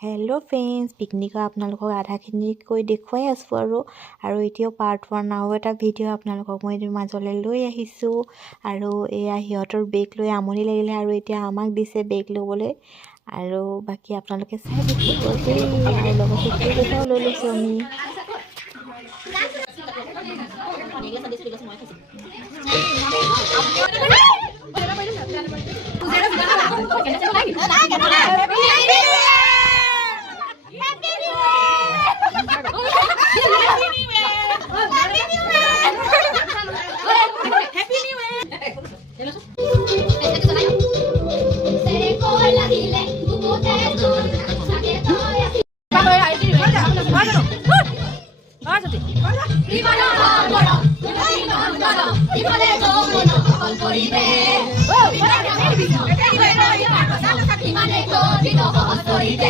Hello' friends, পিকনিকৰ আপোনালোকক আধাখিনিকৈ দেখুৱাই আছোঁ আৰু এতিয়াও পাৰ্ট 1 আৰু এটা ভিডিঅ' আপোনালোকক মই মাজলৈ লৈ আহিছোঁ। আৰু এয়া সিহঁতৰ বেগ লৈ আমনি লাগিলে আৰু এতিয়া আমাক দিছে বেগ ল'বলৈ। আৰু বাকী আপোনালোকে চাই থাকিব দেই, আৰু লগতে কেক এটাও লৈ লৈছোঁ আমি।